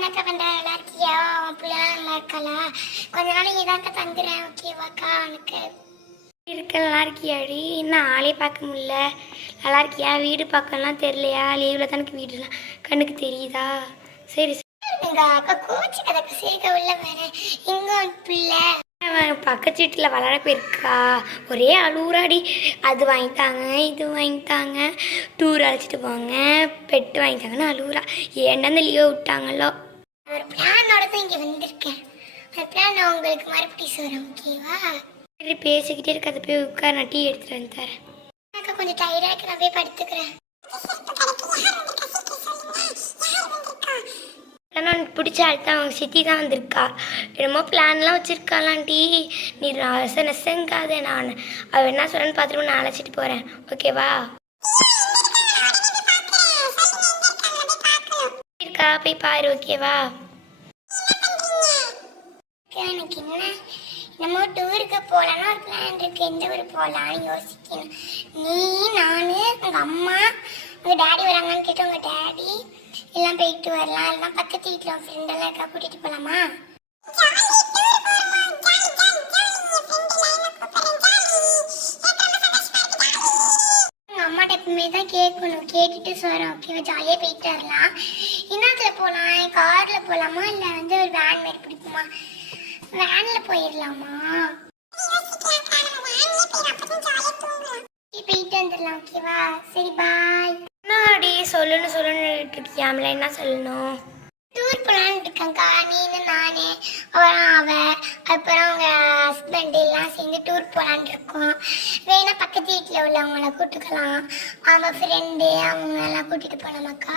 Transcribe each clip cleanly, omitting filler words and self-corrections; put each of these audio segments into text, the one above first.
என்னக்கா பண்ற? நல்லா இருக்கியா? உன் பிள்ளைலாம் நல்லா இருக்காளா? கொஞ்ச நாளைக்கு இதாக்கா தங்குறேன், ஓகேவாக்கா? உனக்கு இருக்க நல்லா இருக்கியாடி? இன்னும் ஆளே பார்க்க முடியல. நல்லா இருக்கியா? வீடு பார்க்கலாம் தெரியலையா? லீவில் தான் எனக்கு வீடுலாம் கண்ணுக்கு தெரியுதா? சரி சரி அக்கா கோச்சு கதைக்கு சேர்க்க உள்ள வேற இங்க பிள்ளை பக்கத்து வீட்டில் வளர போயிருக்கா. ஒரே அழுகுறாடி. அது வாங்கித்தாங்க, இது வாங்கித்தாங்க, டூர் அழைச்சிட்டு போங்க, பெட்டு வாங்கித்தாங்கன்னு அழுகுறா. ஏன்னா அந்த லீவ் விட்டாங்களோ. ஒரு பிளானோட தான் இங்கே வந்திருக்கேன். அந்த பிளான் நான் உங்களுக்கு மறுபடியும் சொல்கிறேன், ஓகேவா? சரி பேசிக்கிட்டே இருக்க. அதை போய் உட்கார், நான் டீ எடுத்துகிட்டு வந்து தரேன். அக்கா கொஞ்சம் டயர்டாக இருக்கு, நான் போய் படுத்துக்கிறேன். ஆனால் பிடிச்ச அடுத்த அவங்க சித்தி தான் வந்திருக்கா. என்னமோ பிளான்லாம் வச்சுருக்காளான்டி. நீ நெசங்காத. நான் அவள் என்ன சொல்லணும்னு பார்த்துட்டு நான் அழைச்சிட்டு போகிறேன், ஓகேவா? இருக்கா போய் பாரு, ஓகேவா? எனக்கு என்ன நம்ம டூருக்கு போகலான்னு ஒரு பிளான் இருக்கு. எந்த ஊர் போகலான்னு யோசிக்கணும். நீ, நான், உங்கள் அம்மா, உங்கள் டேடி வராங்கன்னு கேட்டு உங்கள் டேடி எல்லாம் போயிட்டு வரலாம். எல்லாம் பக்கத்து வீட்டில் உன் ஃப்ரெண்டெல்லாம் இருக்கா, கூட்டிகிட்டு போகலாமா? உங்கள் அம்மாட்ட எப்பவுமே தான் கேட்கணும், கேட்டுட்டு சொல்கிறேன், ஓகேவா? ஜாலியாக போயிட்டு வரலாம். இன்னத்தில் போகலாம், காரில் போகலாமா இல்லை வந்து ஒரு வேன் மாதிரி பிடிக்குமா? வேனில் போயிடலாமா? போயிட்டு வந்துடலாம், ஓகேவா? சரி பாய். என்னடி சொல்லணும்னு இருக்கியாமல? என்ன சொல்லணும்? டூர் போகலான்னு இருக்காங்கக்கா. நீனு, நானு, அப்புறம் அப்புறம் அவங்க ஹஸ்பண்ட் எல்லாம் சேர்ந்து டூர் போகலான்னு இருக்கோம். வேணா பக்கத்து வீட்டில் உள்ளவங்கள கூப்பிட்டுக்கலாம். அவங்க ஃப்ரெண்டு அவங்க எல்லாம் கூட்டிகிட்டு போகலாமாக்கா?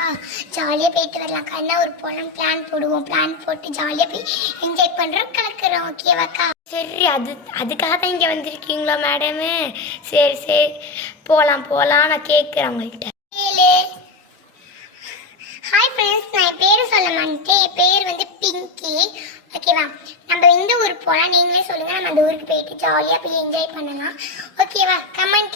ஜாலியாக போயிட்டு வரலாம்க்கா. என்ன ஒரு போகலாம் பிளான் போடுவோம். பிளான் போட்டு ஜாலியாக போய் என்ஜாய் பண்ணுறோம், கலக்குறோம், ஓகேவாக்கா? சரி, அதுக்காக தான் இங்கே வந்திருக்கீங்களா மேடமு? சரி சரி போகலாம் நான் கேட்குறேன் அவங்கள்ட்ட. ஹாய் ஃப்ரெண்ட்ஸ், நான் என் பேர் சொல்ல மாட்டேன். என் பேர் வந்து பிங்கி, ஓகேவா? நம்ம இந்த ஊருக்கு போகலாம், நீங்களே சொல்லுங்கள். நம்ம அந்த ஊருக்கு போயிட்டு ஜாலியாக போய் என்ஜாய் பண்ணலாம், ஓகேவா? கமெண்ட்